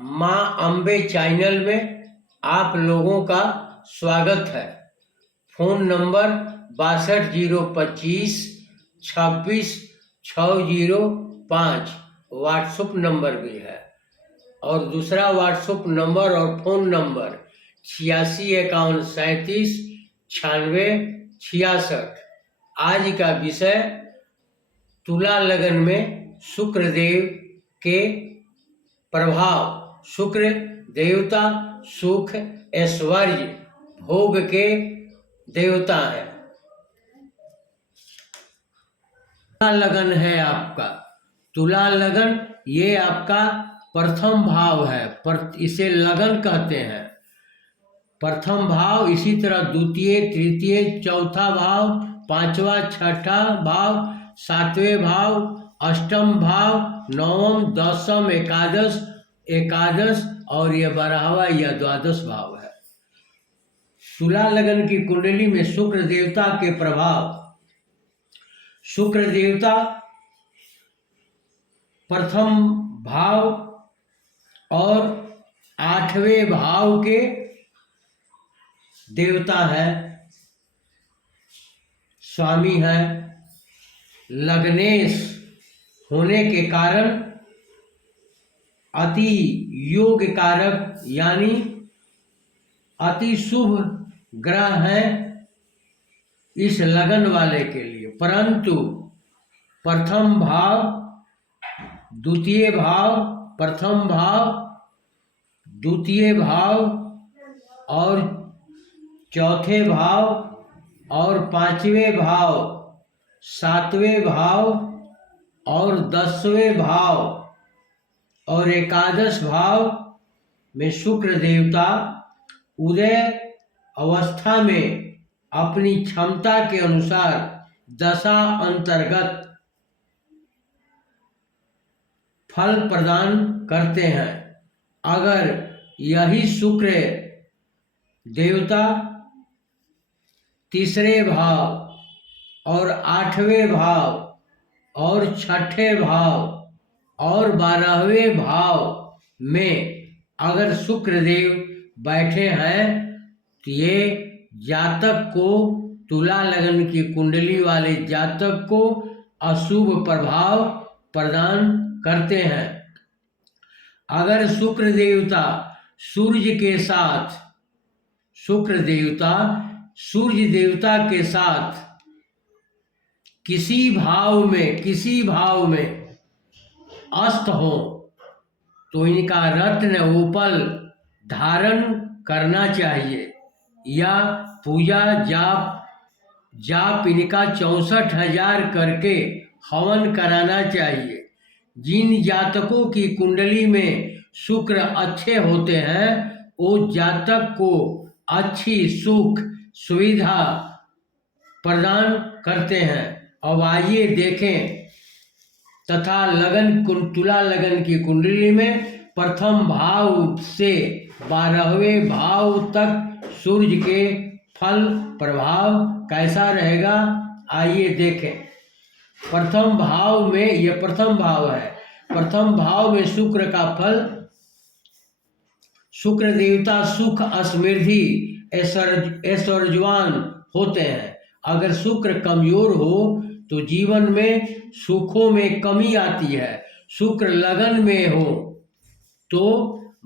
माँ अम्बे चैनल में आप लोगों का स्वागत है। फ़ोन नंबर 62 025 26 605 व्हाट्सएप नंबर भी है और दूसरा व्हाट्सएप नंबर और फ़ोन नंबर 86 51 37 96 आज का विषय तुला लगन में शुक्रदेव के प्रभाव। शुक्र देवता सुख ऐश्वर्य भोग के देवता है। तुला लगन है आपका। तुला लगन ये आपका प्रथम भाव है, इसे लगन कहते हैं। प्रथम भाव, इसी तरह द्वितीय, तृतीय, चौथा भाव, पांचवा, छठा भाव, सातवें भाव, अष्टम भाव, नवम, दसम, एकादश और यह 12वां या द्वादश भाव है। तुला लगन की कुंडली में शुक्र देवता के प्रभाव। शुक्र देवता प्रथम भाव और 8वें भाव के देवता है, स्वामी है। लग्नेश होने के कारण अति योग कारक यानी अति शुभ ग्रह है इस लगन वाले के लिए। परंतु प्रथम भाव, द्वितीय भाव, प्रथम भाव, द्वितीय भाव और चौथे भाव और पांचवें भाव, सातवें भाव और 10वें भाव और एकादश भाव में शुक्र देवता उदय अवस्था में अपनी क्षमता के अनुसार दशा अंतर्गत फल प्रदान करते हैं। अगर यही शुक्र देवता तीसरे भाव और 8वें भाव और 6ठे भाव और 12वें भाव में अगर शुक्रदेव बैठे हैं तो ये जातक को, तुला लगन की कुंडली वाले जातक को अशुभ प्रभाव प्रदान करते हैं। अगर शुक्र देवता सूर्य देवता के साथ किसी भाव में अस्त हो तो इनका रत्न उपल धारण करना चाहिए या पूजा जाप इनका 64,000 करके हवन कराना चाहिए। जिन जातकों की कुंडली में शुक्र अच्छे होते हैं वो जातक को अच्छी सुख सुविधा प्रदान करते हैं। अब आइए देखें तथा तुला लगन की कुंडली में प्रथम भाव से 12वें भाव तक सूर्य के फल प्रभाव कैसा रहेगा। आइए देखें। प्रथम भाव में, यह प्रथम भाव है, प्रथम भाव में शुक्र का फल। शुक्र देवता सुख समृद्धि ऐश्वर्यवान होते हैं। अगर शुक्र कमजोर हो तो जीवन में सुखों में कमी आती है। शुक्र लगन में हो तो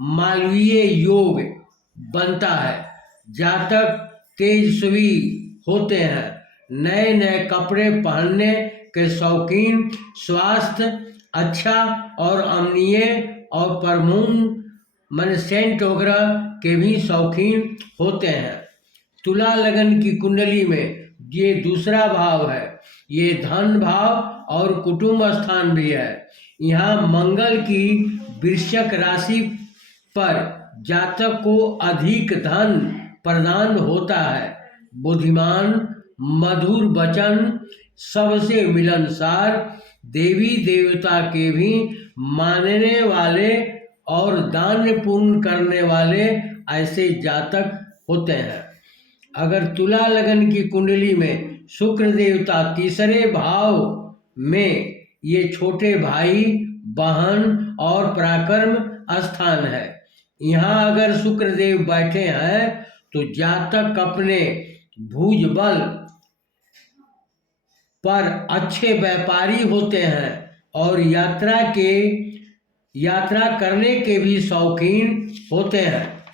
मालवीय योग बनता है। जातक तेजस्वी होते हैं, नए नए कपड़े पहनने के शौकीन, स्वास्थ्य अच्छा और अम्लीय और परफ्यूम सेंट वगैरह के भी शौकीन होते हैं। तुला लगन की कुंडली में ये दूसरा भाव है, ये धन भाव और कुटुंब स्थान भी है। यहाँ मंगल की वृश्चिक राशि पर जातक को अधिक धन प्रदान होता है। बुद्धिमान, मधुर वचन, सबसे मिलनसार, देवी देवता के भी मानने वाले और दान पुण्य करने वाले ऐसे जातक होते हैं। अगर तुला लगन की कुंडली में शुक्र देवता तीसरे भाव में ये छोटे भाई, बहन और पराक्रम स्थान है। यहाँ अगर शुक्रदेव बैठे हैं तो जातक अपने भुजबल पर अच्छे व्यापारी होते हैं और यात्रा करने के भी शौकीन होते हैं।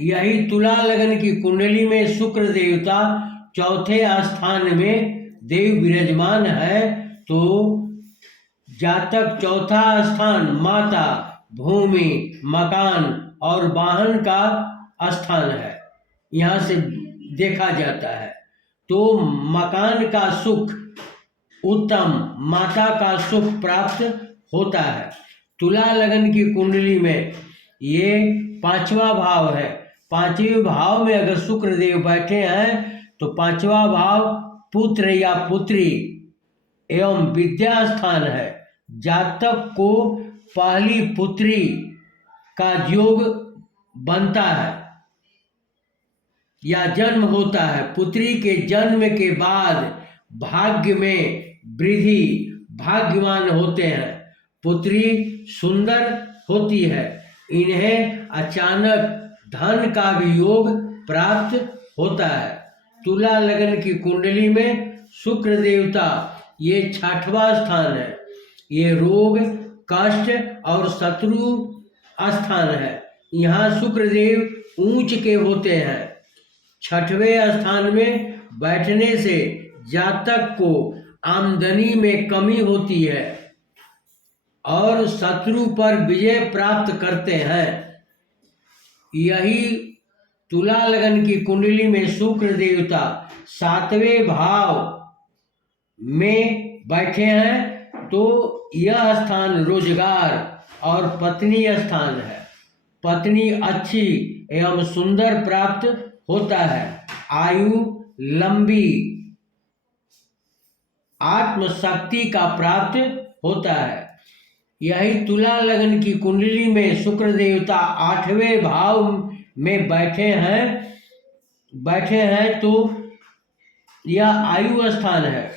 यही तुला लगन की कुंडली में शुक्र देवता चौथे स्थान में देव विराजमान है तो जातक चौथा स्थान माता, भूमि, मकान और वाहन का स्थान है, यहाँ से देखा जाता है। तो मकान का सुख उत्तम, माता का सुख प्राप्त होता है। तुला लगन की कुंडली में ये 5वां भाव है। 5वें भाव में अगर शुक्र देव बैठे हैं तो 5वां भाव पुत्र या पुत्री एवं विद्या स्थान है। जातक को पहली पुत्री का योग बनता है या जन्म होता है। पुत्री के जन्म के बाद भाग्य में वृद्धि, भाग्यवान होते हैं। पुत्री सुंदर होती है। इन्हें अचानक धन का भी योग प्राप्त होता है। तुला लगन की कुंडली में शुक्र देवता ये 6वां स्थान है। ये रोग, कष्ट और शत्रु स्थान है। यहाँ शुक्रदेव ऊंच के होते हैं। 6वें स्थान में बैठने से जातक को आमदनी में कमी होती है और शत्रु पर विजय प्राप्त करते हैं। यही तुला लगन की कुंडली में शुक्र देवता 7वें भाव में बैठे हैं तो यह स्थान रोजगार और पत्नी स्थान है। पत्नी अच्छी एवं सुंदर प्राप्त होता है। आयु लंबी, आत्मशक्ति का प्राप्त होता है। यही तुला लगन की कुंडली में शुक्र देवता 8वें भाव में बैठे हैं तो यह आयु स्थान है।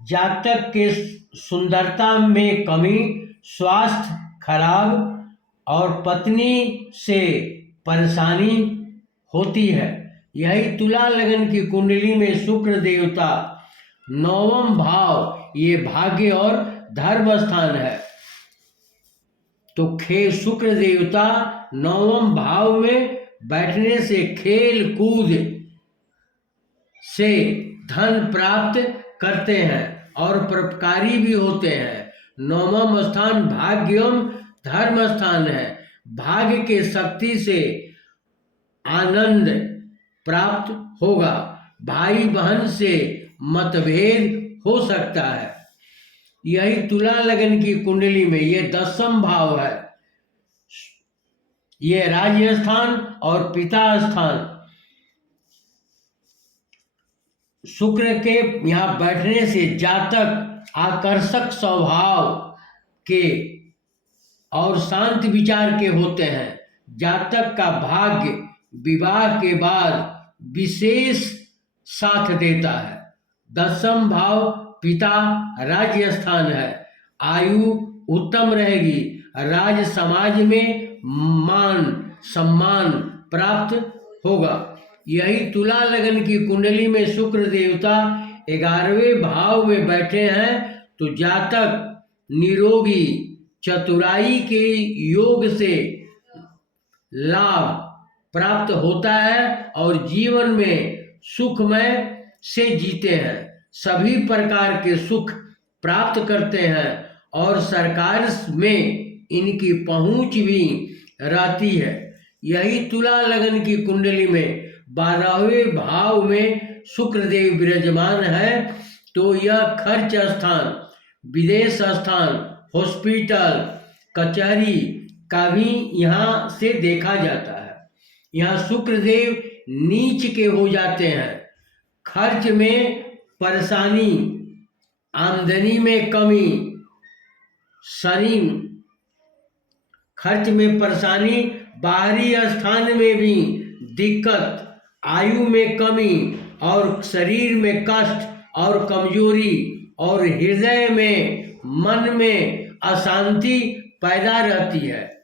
जातक के सुंदरता में कमी, स्वास्थ्य खराब और पत्नी से परेशानी होती है। यही तुला लगन की कुंडली में शुक्र देवता 9वां भाव, ये भाग्य और धर्म स्थान है। तो शुक्र देवता 9वां भाव में बैठने से खेल कूद से धन प्राप्त करते हैं और परोपकारी भी होते हैं। 9वां स्थान भाग्य एवं धर्म स्थान है। भाग्य के शक्ति से आनंद प्राप्त होगा। भाई बहन से मतभेद हो सकता है। यही तुला लगन की कुंडली में ये 10वां भाव है। ये राज्य स्थान और पिता स्थान। शुक्र के यहाँ बैठने से जातक आकर्षक स्वभाव के और शांत विचार के होते हैं। जातक का भाग्य विवाह के बाद विशेष साथ देता है। 10वां भाव पिता राज्य स्थान है। आयु उत्तम रहेगी। राज समाज में मान सम्मान प्राप्त होगा। यही तुला लगन की कुंडली में शुक्र देवता 11वें भाव में बैठे हैं तो जातक निरोगी, चतुराई के योग से लाभ प्राप्त होता है और जीवन में सुखमय से जीते हैं। सभी प्रकार के सुख प्राप्त करते हैं और सरकार में इनकी पहुंच भी रहती है। यही तुला लगन की कुंडली में 12वें भाव में शुक्रदेव विराजमान है तो यह खर्च स्थान, विदेश स्थान, हॉस्पिटल, कचहरी का भी यहाँ से देखा जाता है। यहाँ शुक्रदेव नीच के हो जाते हैं। खर्च में परेशानी, आमदनी में कमी, शनि खर्च में परेशानी, बाहरी स्थान में भी दिक्कत, आयु में कमी और शरीर में कष्ट और कमजोरी और हृदय में मन में अशांति पैदा रहती है।